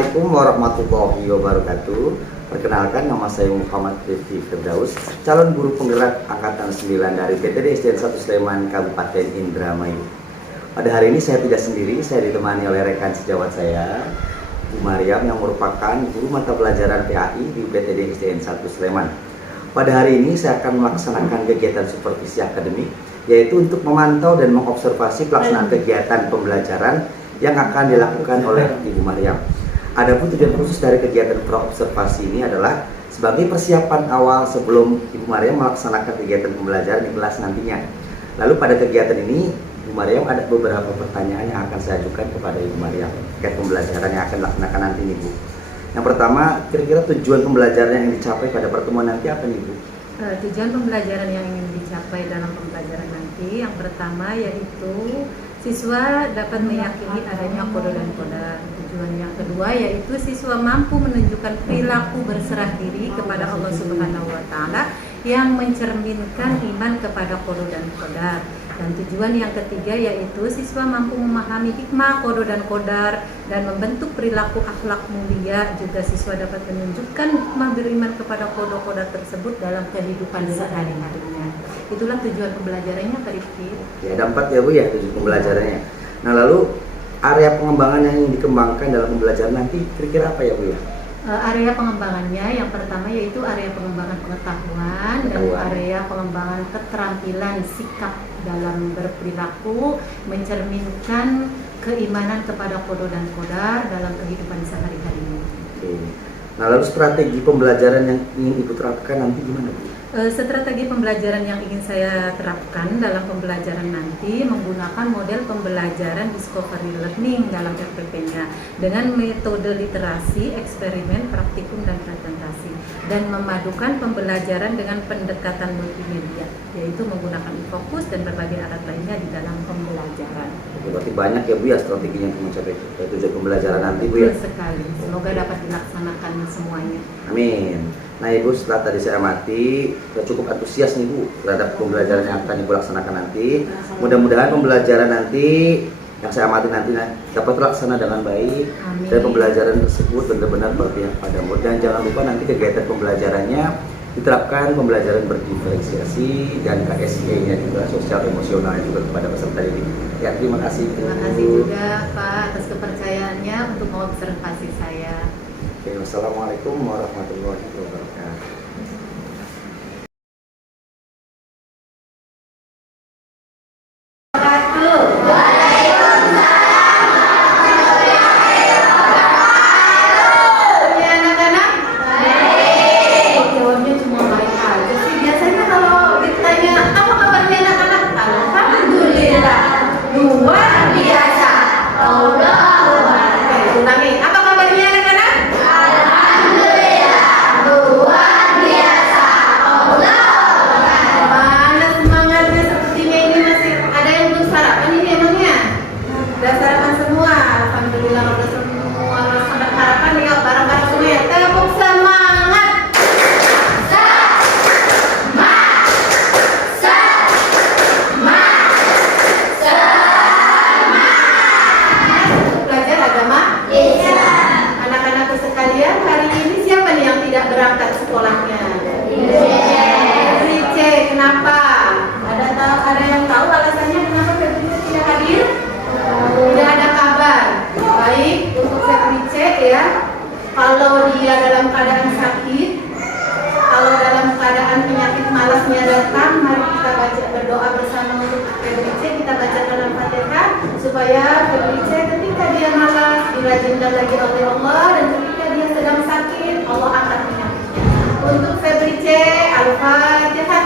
Assalamualaikum warahmatullahi wabarakatuh. Perkenalkan, nama saya Muhammad Rifki Firdaus, calon guru penggerak Angkatan 9 dari PTD SDN 1 Sleman, Kabupaten Indramayu. Pada hari ini saya tidak sendiri, saya ditemani oleh rekan sejawat saya, Bu Mariam, yang merupakan guru mata pelajaran PAI di PTD SDN 1 Sleman. Pada hari ini saya akan melaksanakan kegiatan supervisi akademik, yaitu untuk memantau dan mengobservasi pelaksanaan kegiatan pembelajaran yang akan dilakukan oleh Ibu Mariam. Adapun tujuan khusus dari kegiatan praobservasi ini adalah sebagai persiapan awal sebelum Ibu Mariam melaksanakan kegiatan pembelajaran di kelas nantinya. Lalu pada kegiatan ini, Ibu Mariam ada beberapa pertanyaan yang akan saya ajukan kepada Ibu Mariam terkait pembelajaran yang akan dilaksanakan nanti nih, Bu. Yang pertama, kira-kira tujuan pembelajaran yang dicapai pada pertemuan nanti apa nih, Bu? Tujuan pembelajaran yang ingin dicapai dalam pembelajaran nanti, yang pertama yaitu siswa dapat meyakini adanya kode dan kodar. Tujuan yang kedua yaitu siswa mampu menunjukkan perilaku berserah diri kepada Allah Subhanahu wa Ta'ala yang mencerminkan iman kepada kode dan kodar. Dan tujuan yang ketiga yaitu siswa mampu memahami hikmah kode dan kodar dan membentuk perilaku akhlak mulia. Juga siswa dapat menunjukkan hikmah beriman kepada kode-kodar tersebut dalam kehidupan sehari-harinya. Itulah tujuan pembelajarannya, Pak Rifki. Ya, ada 4 ya, Bu, ya, tujuan pembelajarannya. Nah, lalu area pengembangan yang ingin dikembangkan dalam pembelajaran nanti kira-kira apa ya, Bu, ya? Area pengembangannya yang pertama yaitu area pengembangan pengetahuan dan area pengembangan keterampilan sikap dalam berperilaku, mencerminkan keimanan kepada kode dan kodar dalam kehidupan sehari-hari. Oke. Nah, lalu strategi pembelajaran yang ingin Ibu terapkan nanti gimana, Bu? Strategi pembelajaran yang ingin saya terapkan dalam pembelajaran nanti menggunakan model pembelajaran discovery learning dalam RPP-nya dengan metode literasi, eksperimen, praktikum, dan presentasi, dan memadukan pembelajaran dengan pendekatan multimedia, yaitu menggunakan e-fokus dan berbagai alat lainnya di dalam pembelajaran. Berarti banyak ya, Bu, ya, strateginya untuk mencapai tujuan pembelajaran nanti, Bu, ya? Betul sekali. Semoga dapat dilaksanakan semuanya. Amin. Nah, Ibu, setelah tadi saya amati, cukup antusias nih, Bu, terhadap pembelajaran yang akan Ibu laksanakan nanti. Mudah-mudahan pembelajaran nanti yang saya amati nanti dapat terlaksana dengan baik. Amin. Dan pembelajaran tersebut benar-benar berpihak padamu. Dan jangan lupa nanti kegiatan pembelajarannya diterapkan pembelajaran berdiferensiasi dan KSE-nya juga, sosial emosionalnya juga kepada peserta didik. Ya, terima kasih. Terima kasih juga, Pak, atas kepercayaannya untuk mengobservasi saya. Oke, wassalamualaikum warahmatullahi wabarakatuh. Berangkat sekolahnya. Febri C, kenapa? Ada yang tahu alasannya kenapa Febri C tidak hadir? Tidak ada kabar. Baik, untuk Febri C ya, kalau dia dalam keadaan sakit, kalau dalam keadaan penyakit malasnya datang, mari kita baca berdoa bersama untuk Febri C. Kita baca dalam Fatihah supaya Febri C ketika dia malas dirajinkan lagi oleh Allah, dan ketika dia sedang sakit Allah akan menyembuhkan. Untuk Febri C, Al-Fatihah.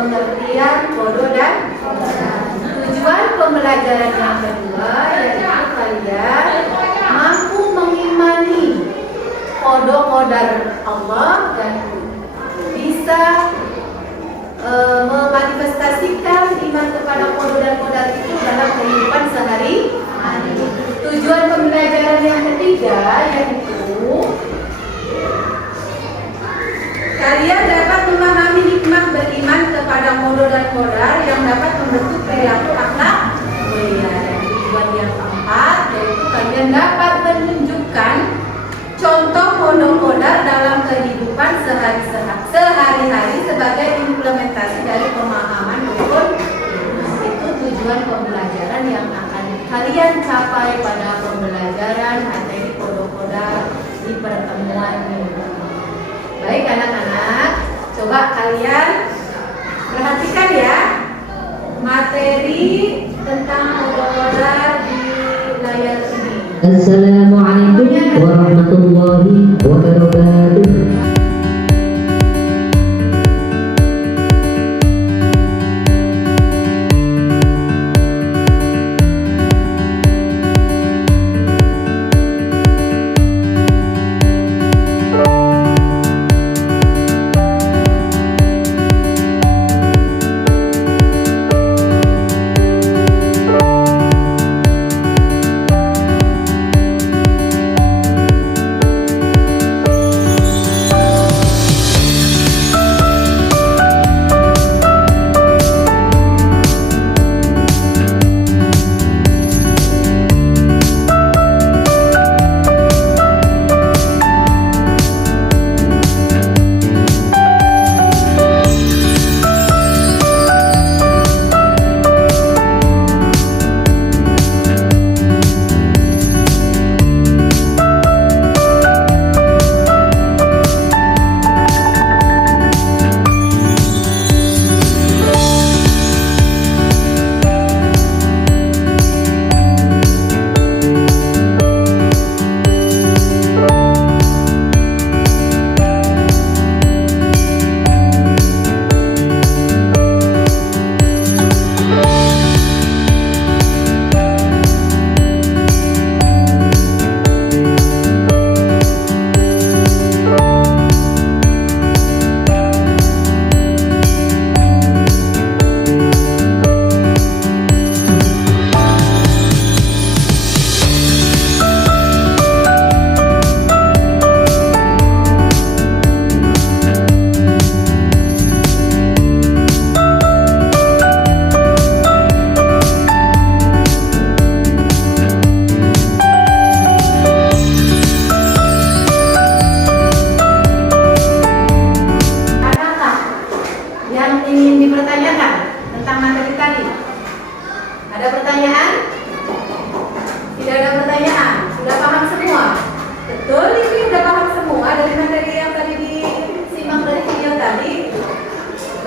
pengertian kodo dan tujuan pembelajaran yang kedua yaitu kalian mampu mengimani kodo kodar Allah dan bisa memanifestasikan iman kepada kodo dan kodar itu dalam kehidupan sehari-hari. Tujuan pembelajaran yang ketiga yaitu kalian dapat memahami hikmah beriman kepada kodo dan kodar yang dapat membentuk perilaku akhlak mulia. Dan tujuan yang keempat yaitu kalian dapat menunjukkan contoh kodo kodar dalam kehidupan sehari-hari sebagai implementasi dari pemahaman rukun. Itu tujuan pembelajaran yang akan kalian capai pada pembelajaran materi kodo kodar di pertemuan ini. Baik anak-anak, coba kalian perhatikan ya materi tentang kodo kodar di layar ini. Assalamualaikum warahmatullahi wabarakatuh.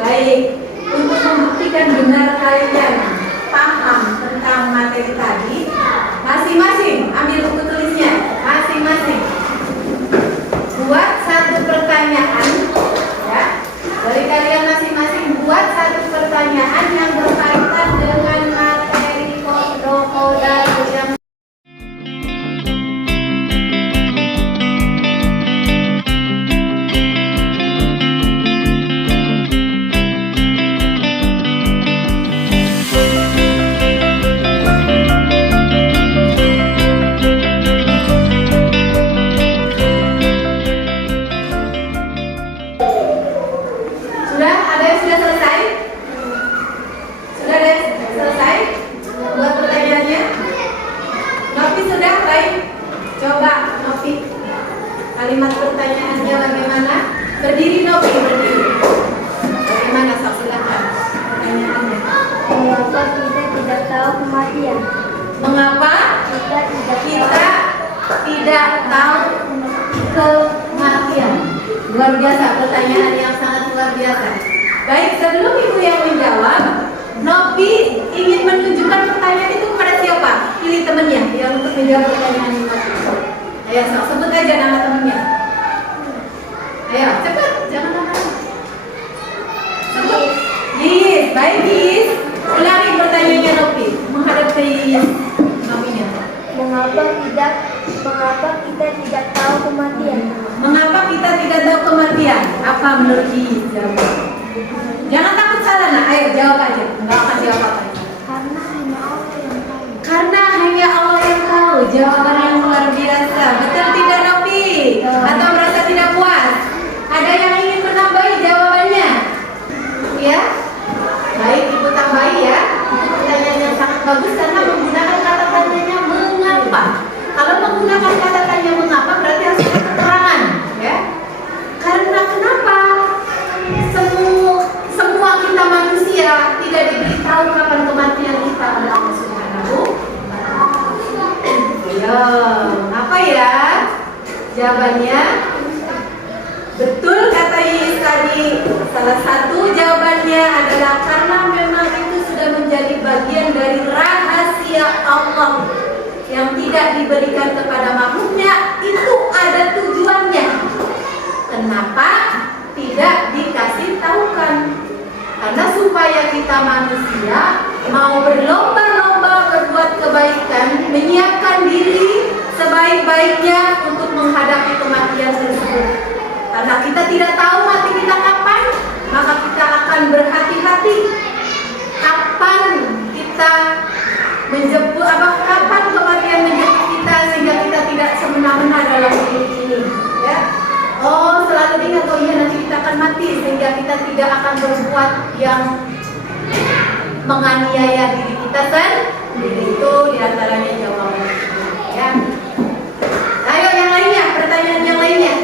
Baik, untuk membuktikan benar kalian paham tentang materi tadi, masing-masing ambil buku tulisnya, masing-masing buat satu pertanyaan, ya. Dari kalian masing-masing buat satu pertanyaan yang berkaitan dengan materi kodar yang kalimat pertanyaannya bagaimana? Berdiri Novi, berdiri. Bagaimana? Sok, silakan. Pertanyaannya. Mengapa kita tidak tahu kematian? Mengapa kita tidak tahu kematian? Luar biasa, pertanyaan yang sangat luar biasa. Baik, sebelum ibu yang menjawab, Novi ingin menunjukkan pertanyaan itu kepada siapa? Pilih temannya yang untuk menjawab pertanyaan itu. Ayo, sebut aja nama temennya. Ayo, cepat, jangan lama. Sebut. Di baik Is. Ulangi pertanyaannya Nopi. Menghadap ke Nopinya. Mengapa kita tidak tahu kematian? Mengapa kita tidak tahu kematian? Apa menurut Is? Jawab. Jangan takut salah, nak. Ayo jawab aja. Enggak akan jawab apa. Karena hanya Allah yang tahu. Karena hanya Allah yang tahu. Jawaban yang luar biasa. Betul tidak Nopi? Atau merasa tidak puas? Ada yang ingin menambahi jawabannya? Ya? Baik, Ibu tambahi ya. Itu pertanyaan yang sangat bagus karena menggunakan kata tanyanya mengapa. Kalau menggunakan kata tanya mengapa berarti harus ada keterangan, ya. Karena kenapa? Semua kita manusia tidak diberitahu kapan kematian kita oleh Allah Subhanahu wa Ta'ala. Ya, apa ya? Jawabannya betul kata Yis tadi. Salah satu jawabannya adalah karena memang itu sudah menjadi bagian dari rahasia Allah yang tidak diberikan kepada makhluknya. Itu ada tujuannya. Kenapa tidak dikasih tahukan? Karena supaya kita manusia mau berlomba-lomba berbuat kebaikan, menyiapkan diri sebaik-baiknya untuk menghadapi kematian tersebut. Karena kita tidak tahu mati kita kapan, maka kita akan berhati-hati kapan kita menjemput kapan kematian menjemput kita sehingga kita tidak semena-mena dalam hidup ini, ya. Oh, selalu ingat, oh iya nanti kita akan mati sehingga kita tidak akan berbuat yang menganiaya diri kita sendiri. Itu diantaranya jawaban, ya. Ayo yang lainnya, pertanyaan yang lainnya.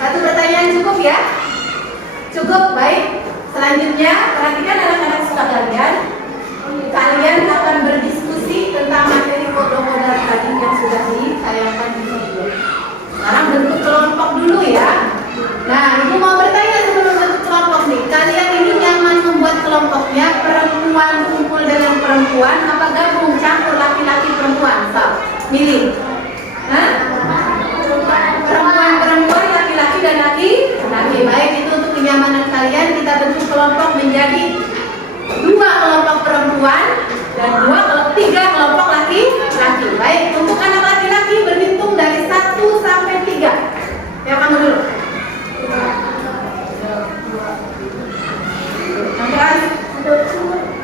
Satu pertanyaan cukup ya? Cukup, baik. Selanjutnya, perhatikan anak-anak sekalian. Kalian akan berdiskusi tentang materi kodok-kodok tadi yang sudah ditayangkan di video. Sekarang bentuk kelompok dulu ya. Nah, Ibu mau bertanya sebelum bentuk kelompok nih. Kalian ini nyaman membuat kelompoknya perempuan kumpul dengan perempuan apa gabung campur laki-laki perempuan? So, milih. Hah? Perempuan-perempuan, laki-laki dan laki-laki. Baik, itu untuk kenyamanan kalian kita bentuk kelompok menjadi 2 kelompok perempuan dan 3 kelompok laki-laki. Baik, untuk anak laki-laki berhitung dari 1 sampai 3. Ya, kamu dulu.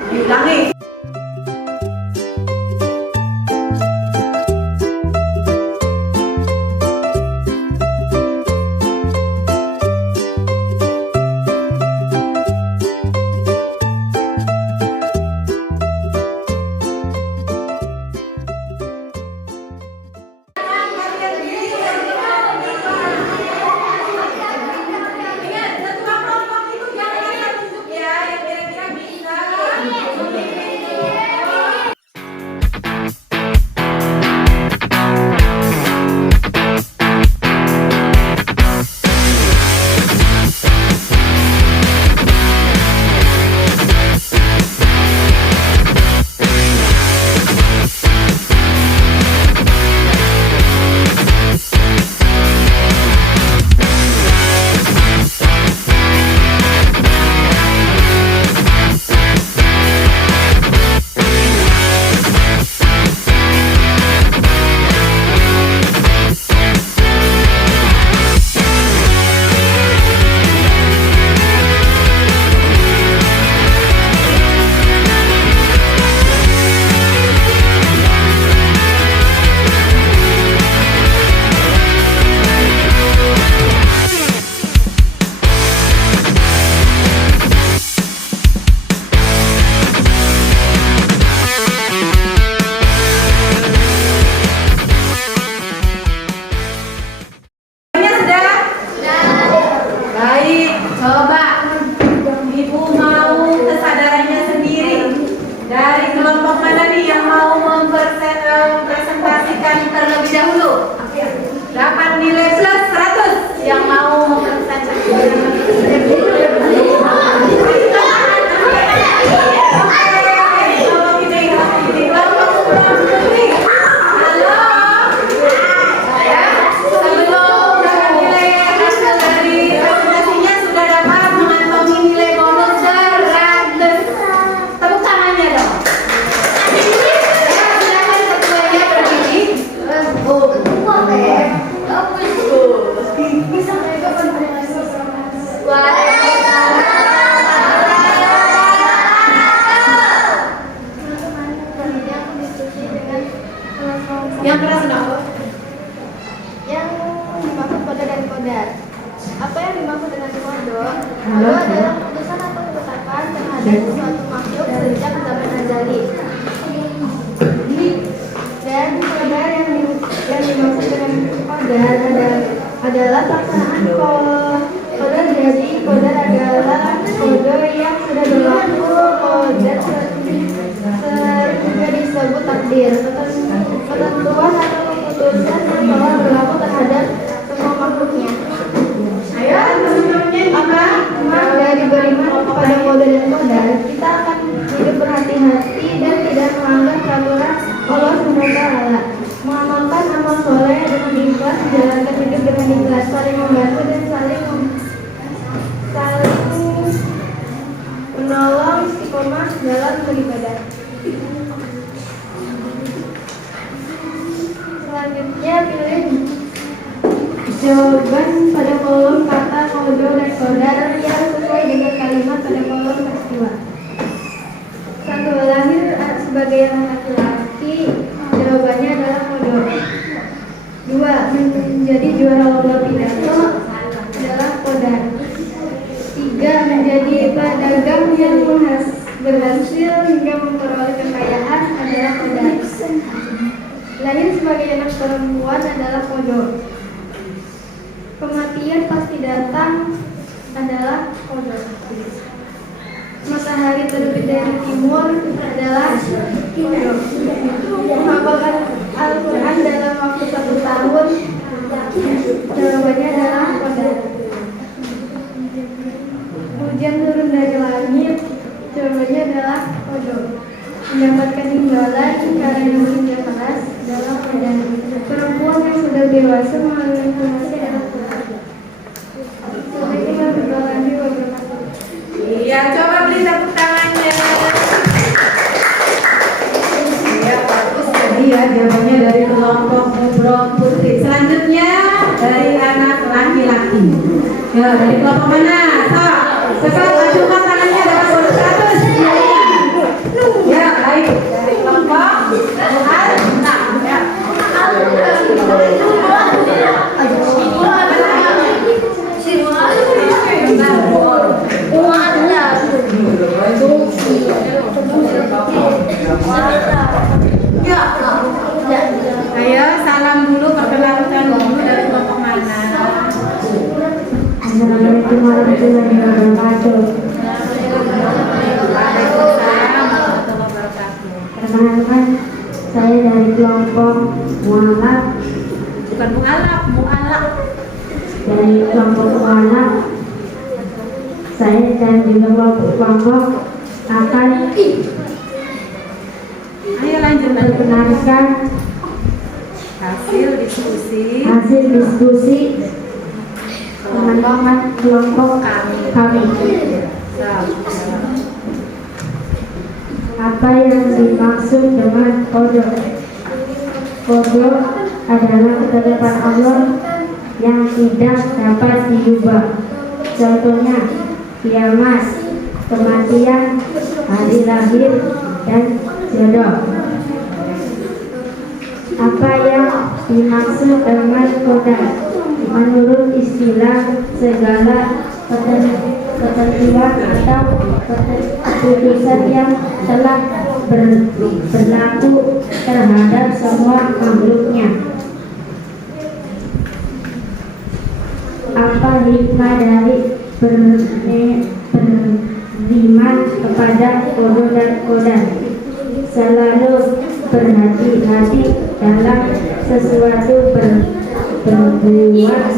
Diulangi. Ingat, ketua kelompok itu jangan asal tunjuk ya, yang kira-kira bisa memilih adalah paksaan kode. Jadi kode adalah kode yang sudah berlaku. Kode juga disebut takdir, ketentuan atau keputusan yang telah berlaku terhadap semua makhluknya. Maka dari beriman kepada kode dan kodar, kita akan hidup berhati-hati dan tidak melanggar peraturan Allah SWT. Mengamalkan amal soleh dengan ikhlas, menjalankan hidup dengan ikhlas, saling membantu dan saling menolong, istiqomah dalam beribadah. Selanjutnya pilih jawaban pada kolom kata kode dan kodar yang sesuai dengan kalimat pada kolom peristiwa. 1. Lahir sebagai anak laki-laki, jawabannya adalah kode. 2. Menjadi juara lomba pidato adalah kodar. 3. Menjadi pedagang yang berhasil hingga memperoleh kekayaan adalah kodar. Lahir sebagai anak perempuan adalah kode. Kematian pasti datang adalah kode. Matahari terbit dari timur adalah kode. Menghafalkan Al-Quran dalam waktu 1 tahun, jawabannya adalah kode. Hujan turun dari langit, jawabannya adalah kode. Mendapatkan imbalan karena bekerja keras adalah kode. Perempuan yang sudah dewasa melalui informasi adalah kode. Sampai kita berdoa lagi wabarakatuh. Iya, coba beri tepuk tangannya. Ya, bagus tadi ya jawabannya dari kelompok Mubro Putri. Selanjutnya dari anak laki-laki. Ya, dari kelompok mana? Cepat ajukan tangannya dalam bonus 100. Ya, baik. Dari kelompok Mu'ad. Ya. Ayo salam dulu, perkenalkan dulu dari kelompok mana. Assalamualaikum warahmatullahi wabarakatuh. Waalaikumsalam warahmatullahi wabarakatuh. Perkenalkan, saya dari kelompok mualaf. Bukan mualaf, mualaf. Dari kelompok mualaf, saya dan juga kelompok akan Ayo lanjut. memperkenalkan Hasil diskusi teman-teman kelompok kami. Apa yang dimaksud dengan kode? Kode adalah ketetapan Allah yang tidak dapat diubah. Contohnya kiamat, kematian, hari lahir, dan jodoh. Apa yang dimaksud dengan kode? Menurut istilah, segala ketentuan atau keputusan yang telah berlaku terhadap semua makhluknya. Apa hikmah dari beriman kepada kode dan kodar? Selalu berhati-hati dalam sesuatu, berbuat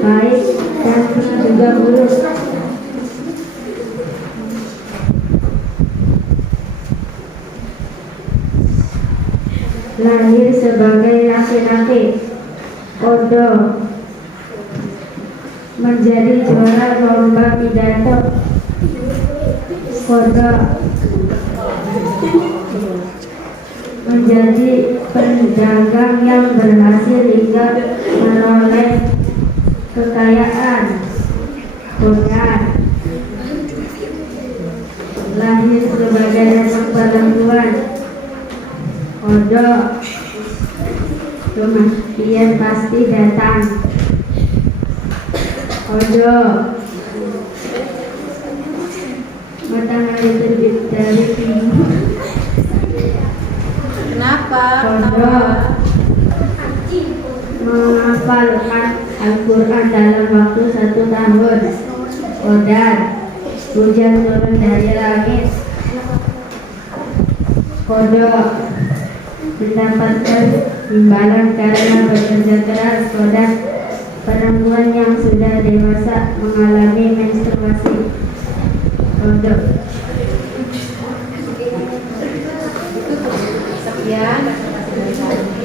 baik dan juga buruk. Lahir sebagai laki-laki, kode. Menjadi juara lomba pidato, kode. Menjadi pedagang yang berhasil hingga meroleh kekayaan, kodar. Lahir sebagai anak perempuan, kode. Kematian pasti datang, kode. Matahari terbit dari timur, Kenapa? kode. Menghafalkan Al-Quran dalam waktu 1 tahun. Qadar, hujan turun dari langit. Kodok, mendapatkan imbalan karena bekerja keras. Qadar, perempuan yang sudah dewasa mengalami menstruasi. Kodok.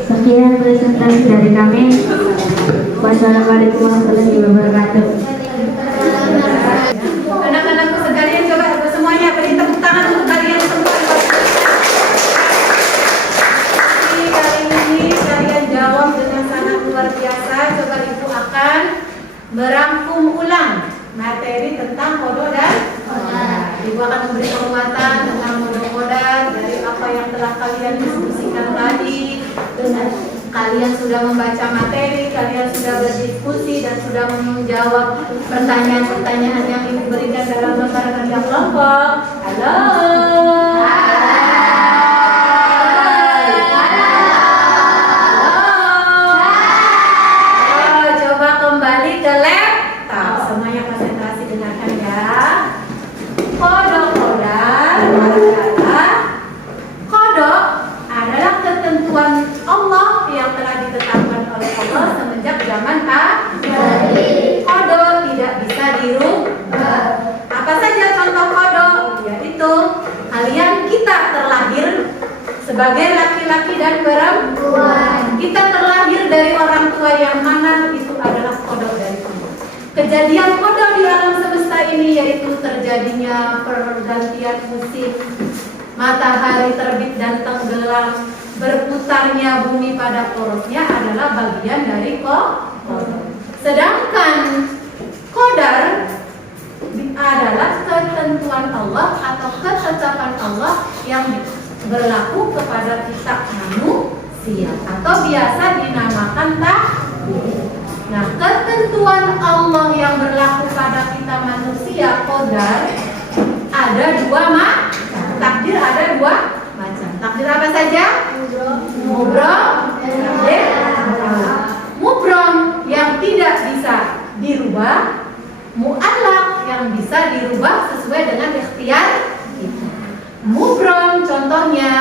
Sekian presentasi dari kami. Wassalamualaikum warahmatullahi wabarakatuh. Anak-anakku sekalian, coba semuanya beri tepuk tangan untuk kalian semua. Kali ini kalian jawab dengan sangat luar biasa. Coba Ibu akan merangkum ulang materi tentang kodok dan qadar. Ibu akan memberi penguatan tentang kodok qadar dari apa yang telah kalian diskusikan tadi. Dengan kalian sudah membaca materi, kalian sudah berdiskusi dan sudah menjawab pertanyaan-pertanyaan yang Ibu berikan dalam lembar kerja kelompok. Halo. Coba kembali ke laptop. Semuanya konsentrasi dengarkan ya. Kodok qadar adalah ketentuan Allah yang telah ditetapkan oleh Allah semenjak zaman Adam. Kodok tidak bisa dirubah. Apa saja contoh kodok? Yaitu kita terlahir sebagai laki-laki dan perempuan. Kita terlahir dari orang tua yang mana, itu adalah kodok dari Allah. Kejadian kodok di alam semesta ini yaitu terjadinya pergantian musim, matahari terbit dan tenggelam, berputarnya bumi pada porosnya adalah bagian dari kodok. Sedangkan qadar adalah ketentuan Allah atau ketetapan Allah yang berlaku kepada kita manusia atau biasa dinamakan takdir. Nah, ketentuan Allah yang berlaku pada kita manusia, qadar, ada dua macam. Takdir ada dua macam. Takdir apa saja? Mubrom, takdir mubrom yang tidak bisa dirubah, mu'allaq yang bisa dirubah sesuai dengan ikhtiar kita. Mubrom contohnya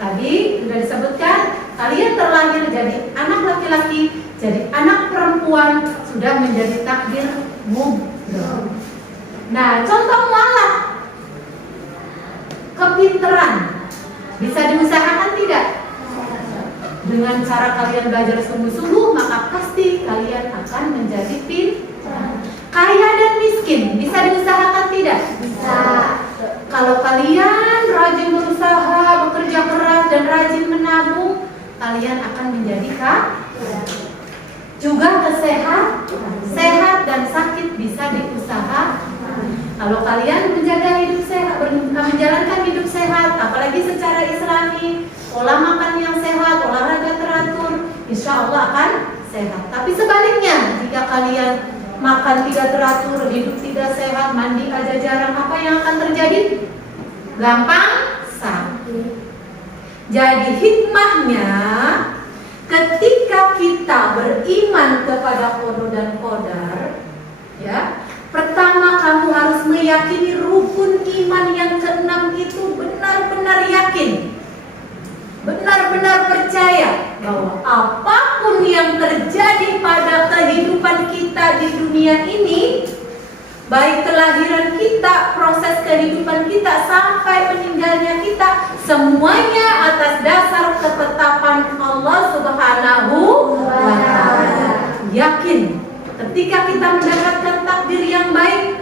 tadi sudah disebutkan, kalian terlahir jadi anak laki-laki, jadi anak perempuan, sudah menjadi takdir mubrom. Nah, contoh mu'allaq, kepinteran bisa diusahakan tidak? Dengan cara kalian belajar sungguh-sungguh, maka pasti kalian akan menjadi pintar. Kaya dan miskin bisa diusahakan tidak? Bisa. Kalau kalian rajin berusaha, bekerja keras dan rajin menabung, kalian akan menjadi kaya. Juga sehat dan sakit bisa diusahakan. Kalau kalian menjaga hidup sehat, menjalankan hidup sehat, apalagi secara Islami, pola makan yang sehat, olahraga teratur, insya Allah akan sehat. Tapi sebaliknya, jika kalian makan tidak teratur, hidup tidak sehat, mandi aja jarang, apa yang akan terjadi? Gampang sakit. Jadi hikmahnya, ketika kita beriman kepada qada dan qadar, ya, pertama kamu harus meyakini rukun iman yang keenam itu benar-benar yakin, benar-benar percaya bahwa apapun yang terjadi pada kehidupan kita di dunia ini, baik kelahiran kita, proses kehidupan kita sampai meninggalnya kita, semuanya atas dasar ketetapan Allah Subhanahu wa Ta'ala. Yakin ketika kita mendapatkan takdir yang baik,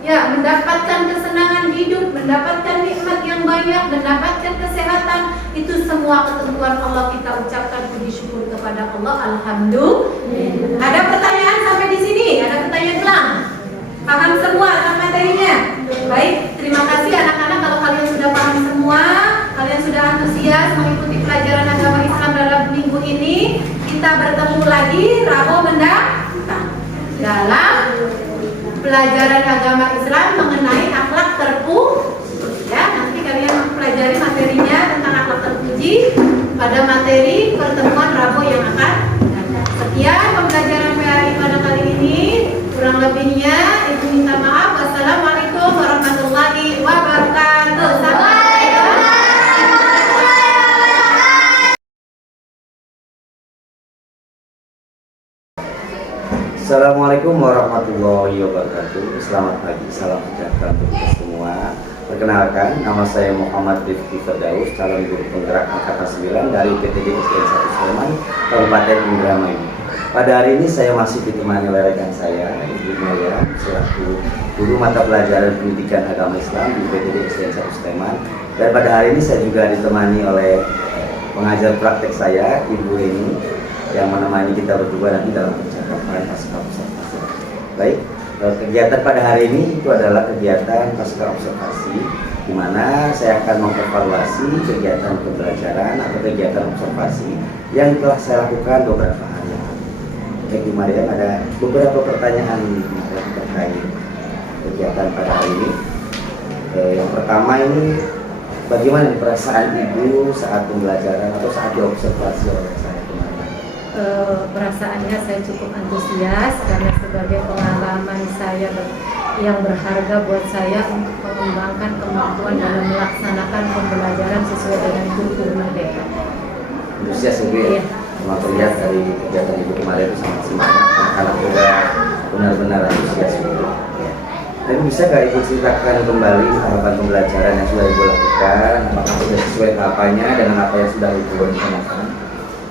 ya, mendapatkan kesenangan hidup, mendapatkan nikmat yang banyak, mendapatkan kesehatan, itu semua ketentuan Allah, kita ucapkan puji syukur kepada Allah. Alhamdulillah. Ada pertanyaan sampai di sini? Ada pertanyaan ulang? Paham semua materinya? Baik, terima kasih anak-anak. Kalau kalian sudah paham semua, kalian sudah antusias mengikuti pelajaran agama Islam dalam minggu ini, kita bertemu lagi Rabu mendatang dalam pelajaran agama Islam mengenai akhlak terpuji. Ya, nanti kalian mempelajari materinya tentang akhlak terpuji pada materi pertemuan Rabu yang akan datang. Sekian pembelajaran selamat pagi, salam sejahtera untuk kita semua. Perkenalkan, nama saya Muhammad Rifki Firdaus, calon guru penggerak angkatan 9 dari PTD SDN 1 Sleman, Kabupaten Indramayu. Pada hari ini saya masih ditemani oleh rekan saya, Ibu Maria, selaku guru mata pelajaran pendidikan agama Islam di PTD SDN 1 Sleman. Dan pada hari ini saya juga ditemani oleh pengajar praktek saya, Ibu ini, yang menemani kita berdua nanti dalam percakapan pasca observasi. Baik, kegiatan pada hari ini itu adalah kegiatan pasca observasi, di mana saya akan mengevaluasi kegiatan pembelajaran atau kegiatan observasi yang telah saya lakukan beberapa hari yang lalu. Baik, Ibu Maria, ada beberapa pertanyaan terkait kegiatan pada hari ini. Yang pertama ini, bagaimana perasaan Ibu saat pembelajaran atau saat diobservasi oleh saya kemarin? Perasaannya saya cukup antusias karena sebagai pengalaman saya yang berharga buat saya untuk mengembangkan kemampuan dalam melaksanakan pembelajaran sesuai dengan kurikulum merdeka. Antusias Ibu ya? Iya. Memang terlihat dari kegiatan Ibu kemarin itu sangat semangat, anak-anak juga benar-benar antusias Ibu. Tapi bisa nggak Ibu ceritakan kembali tahapan pembelajaran yang sudah Ibu lakukan, apakah sudah sesuai tahapannya dengan apa yang sudah Ibu rencanakan?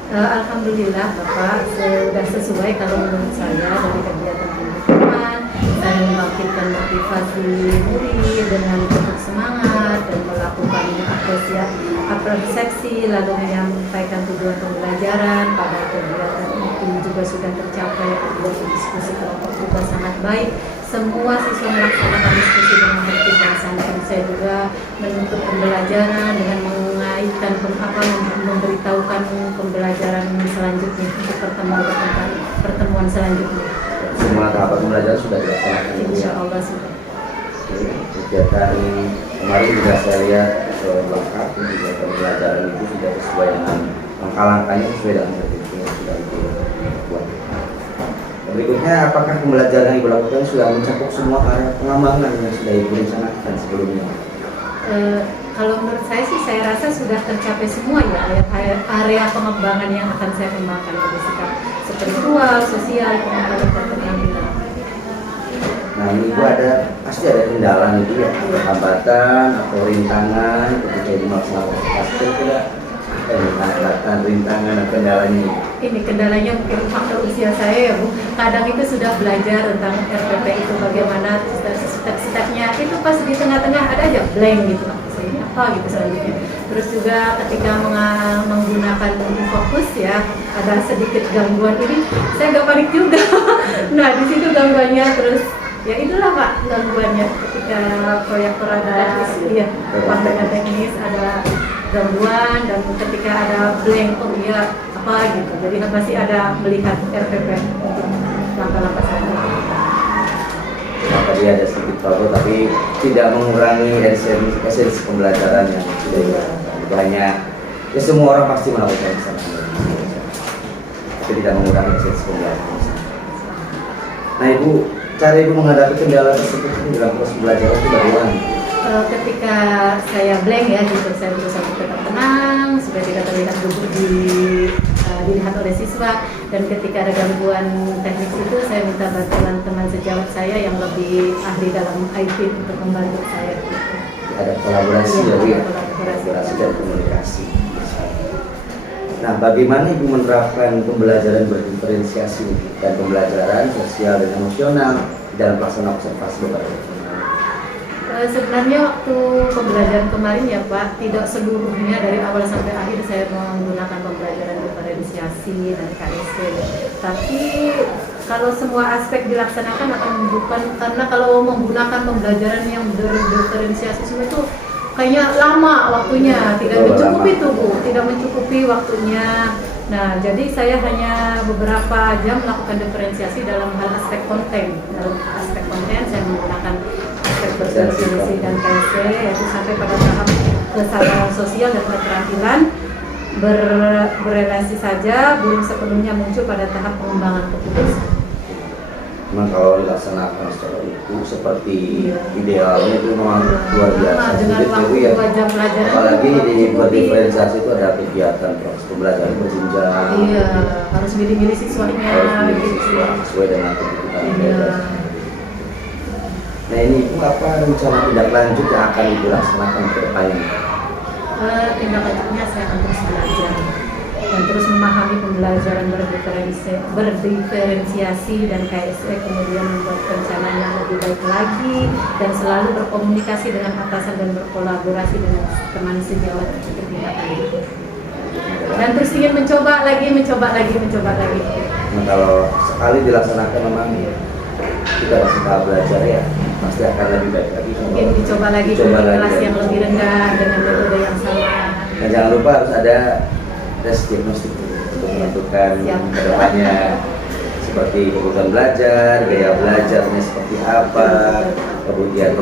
Alhamdulillah Bapak, sudah sesuai kalau menurut saya dari kegiatan pembelajaran. Saya membangkitkan motivasi murid dengan tetap semangat dan melakukan apresiasi lalu menyampaikan tujuan pembelajaran. Pada kegiatan itu juga sudah tercapai kegiatan diskusi kelompok juga sangat baik. Semua siswa melaksanakan diskusi dengan tertib dan santai. Saya juga menuntut pembelajaran dengan mengaitkan memberitahukan pembelajaran selanjutnya untuk pertemuan selanjutnya. Semua tahapan pembelajaran sudah dilaksanakan Ibu ya? Insya Allah sudah. Kegiatan kemarin juga saya lihat lengkap, kegiatan pembelajaran itu sudah sesuai dengan langkah-langkahnya, sesuai dengan strategi yang sudah Ibu buat. Berikutnya, apakah pembelajaran yang Ibu lakukan sudah mencakup semua area pengembangan yang sudah Ibu rencanakan sebelumnya? Kalau menurut saya sih, saya rasa sudah tercapai semua ya area pengembangan yang akan saya kembangkan dari sikap spiritual, sosial, pengembangan keterampilan. Nah, Ibu pasti ada kendala itu ya, ada hambatan atau rintangan ketika Ibu melaksanakan pasti tidak hambatan, rintangan, atau kendalanya. Ini kendalanya mungkin faktor usia saya ya Bu. Kadang itu sudah belajar tentang RPP itu bagaimana step-stepnya, itu pas di tengah-tengah ada aja blank gitu. Ini apa gitu selanjutnya. Terus juga ketika menggunakan fokus ya, ada sedikit gangguan ini, saya agak panik juga. Nah di situ gangguannya, terus ya itulah Pak gangguannya ketika proyektor ada pandangan teknis ada gangguan, dan ketika ada blank oh iya apa gitu, jadi masih ada melihat RPP untuk langkah-langkah selanjutnya. Nah, tadi ada sedikit trouble tapi tidak mengurangi esensi pembelajaran yang sudah dilakukan. Banyak ya, semua orang pasti melakukan kesalahan, tapi tidak mengurangi esensi pembelajaran. Nah Ibu, cara Ibu menghadapi kendala tersebut dalam proses belajar itu bagaimana? Ketika saya blank ya gitu, saya berusaha untuk tetap tenang supaya tidak terlihat gugup dilihat oleh siswa, dan ketika ada gangguan teknis itu saya minta bantuan teman sejawat saya yang lebih ahli dalam IT untuk membantu saya. Ada kolaborasi ya Bu ya? Kolaborasi dan komunikasi. Nah, bagaimana Ibu menerapkan pembelajaran berdiferensiasi dan pembelajaran sosial dan emosional dalam pelaksanaan observasi beberapa? Sebenarnya waktu pembelajaran kemarin ya Pak, tidak seluruhnya dari awal sampai akhir saya menggunakan pembelajaran diferensiasi dan KSC. Tapi kalau semua aspek dilaksanakan akan bukan, karena kalau menggunakan pembelajaran yang berdiferensiasi semua itu kayaknya lama waktunya, tidak mencukupi tuh Bu, tidak mencukupi waktunya. Nah, jadi saya hanya beberapa jam melakukan diferensiasi dalam hal aspek konten. Dalam aspek konten saya menggunakan aspek berdiferensiasi dan KSC, yaitu sampai pada tahap kesadaran sosial dan keterampilan berrelasi saja, belum sepenuhnya muncul pada tahap pengembangan keputusan. Memang kalau dilaksanakan secara utuh seperti idealnya itu memang luar biasa. Dengan waktu 2 jam pelajaran. Apalagi di berdiferensiasi itu ada kegiatan proses pembelajaran berjenjang. Iya, harus milih-milih siswanya. Harus milih siswa sesuai dengan kebutuhan mereka. Nah ini Ibu apa rencana tindak lanjut yang akan Ibu laksanakan ke depannya? Tindak lanjutnya saya akan terus belajar dan terus memahami pembelajaran berdiferensiasi dan KSE, kemudian membuat rencana yang lebih baik lagi dan selalu berkomunikasi dengan atasan dan berkolaborasi dengan teman sejawat untuk tindak lanjut. Dan terus ingin mencoba lagi. Nah kalau sekali dilaksanakan memang kita masih tahap belajar ya, pasti akan lebih baik lagi. Mungkin dicoba lagi di kelas yang lebih rendah dengan metode yang sama. Dan jangan lupa harus ada tes diagnostik untuk menentukan kedepannya seperti kebutuhan belajar, gaya belajarnya seperti apa, kemudian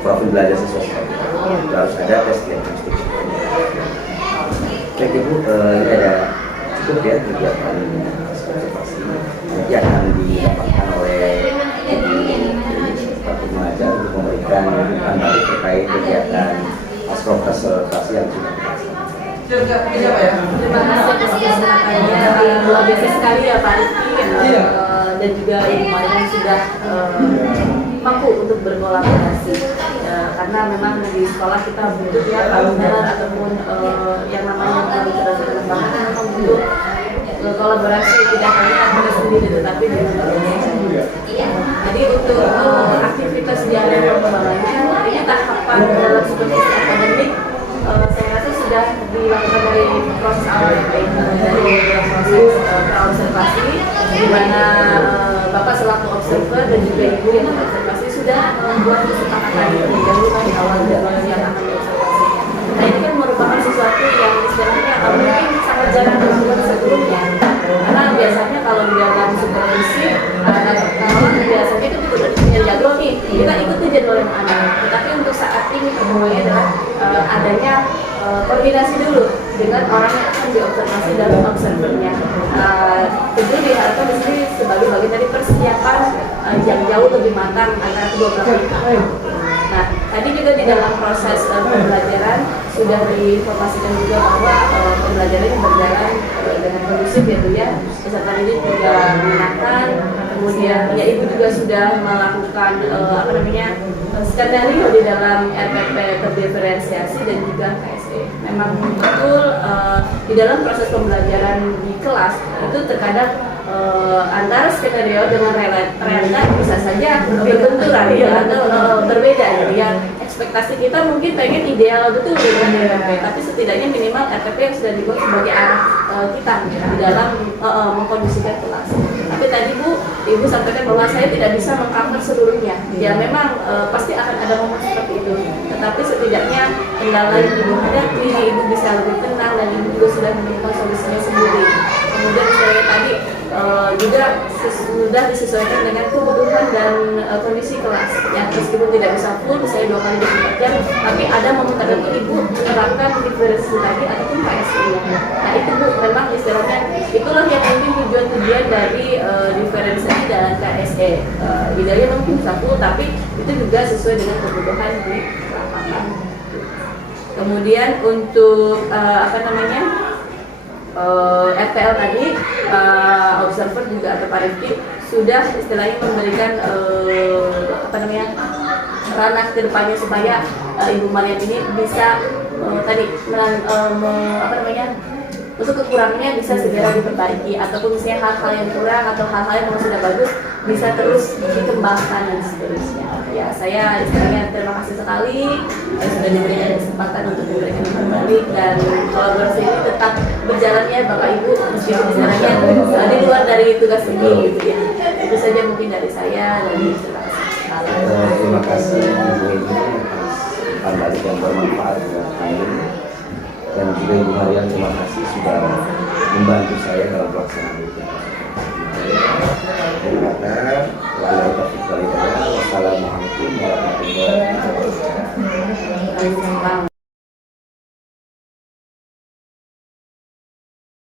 profil belajar sesuai seperti apa. Harus ada tes diagnostik. Oke Ibu, ini ada cukup ya kegiatan observasi nanti akan didapatkan oleh Pak Pengajar untuk memberikan masukan balik terkait kegiatan observasi yang sudah kita Terima kasih atas kesempatannya, luar biasa sekali ya Pak Rifki dan juga Ibu Mariam sudah mampu untuk berkolaborasi karena memang di sekolah kita butuh ya partner ataupun yang namanya kecerdasan banget memang butuh kolaborasi, tidak hanya kita sendiri tetapi dengan organisasi. Jadi untuk aktivitas jalan pengembangannya ini tahapan dalam supervisi akademik saya rasa sudah dilakukan dari proses awal baik dari proses praobservasi di mana Bapak selaku observer dan juga Ibu yang observasi sudah membuat kesepakatan terlebih dahulu di awal yang akan diobservasi. Nah ini kan merupakan sesuatu yang istilahnya mungkin sangat jarang dilakukan sebelumnya karena biasanya kalau di dalam supervisi biasanya itu kita udah punya jadwal nih, kita ikuti jadwal yang ada. Tetapi untuk saat ini pertemuannya adalah adanya koordinasi dulu dengan orang yang akan diobservasi dalam observernya. Tentu diharapkan di sini sebagai bagian dari persiapan yang jauh lebih matang antara kedua belah pihak. Nah, tadi juga di dalam proses pembelajaran sudah diinformasikan juga bahwa pembelajarannya berjalan dengan kondusif ya Bu ya. Peserta didik juga menyenangkan. Kemudian ya Ibu juga sudah melakukan skenario di dalam RPP terdiferensiasi dan juga KSE. Memang betul di dalam proses pembelajaran di kelas itu terkadang antara skenario dengan realita bisa saja berbenturan ya atau berbeda gitu ya. Ekspektasi kita mungkin pengen ideal betul dengan RPP, tapi setidaknya minimal RPP yang sudah dibuat sebagai arah kita di dalam mengkondisikan kelas. Tapi tadi Ibu sampaikan bahwa saya tidak bisa meng-cover seluruhnya. Ya memang pasti akan ada momen seperti itu. Tetapi setidaknya kendala yang Ibu hadapi, Ibu bisa lebih tenang dan Ibu juga sudah menemukan solusinya sendiri. Kemudian saya tadi juga sudah disesuaikan dengan kebutuhan dan kondisi kelas. Yang meskipun tidak bisa full, misalnya 2 kali 24 jam, tapi ada momen tertentu Ibu menerapkan diferensi tadi ataupun KSE. Nah itu Bu, memang istilahnya itulah yang mungkin tujuan dari diferensiasi dan KSE. Idealnya mungkin bisa full, tapi itu juga sesuai dengan kebutuhan di lapangan. Kemudian untuk FPL tadi, observer juga atau Pak Rifki sudah istilahnya memberikan ranah ke depannya supaya Ibu Mariam ini bisa untuk kekurangannya bisa segera diperbaiki ataupun misalnya hal-hal yang kurang atau hal-hal yang sudah bagus bisa terus dikembangkan dan seterusnya. Ya saya istilahnya terima kasih sekali sudah diberikan kesempatan untuk memberikan kembali dan kolaborasi ini tetap berjalan ya Bapak Ibu meskipun istilahnya di luar dari tugas ini gitu ya. Itu saja mungkin dari saya dan terima kasih. Terima kasih Ibu ini atas balik yang bermanfaat buat kami. Dan juga Ibu Mariam terima kasih sudah membantu saya dalam pelaksanaan itu. Wassalamualaikum warahmatullahi wabarakatuh.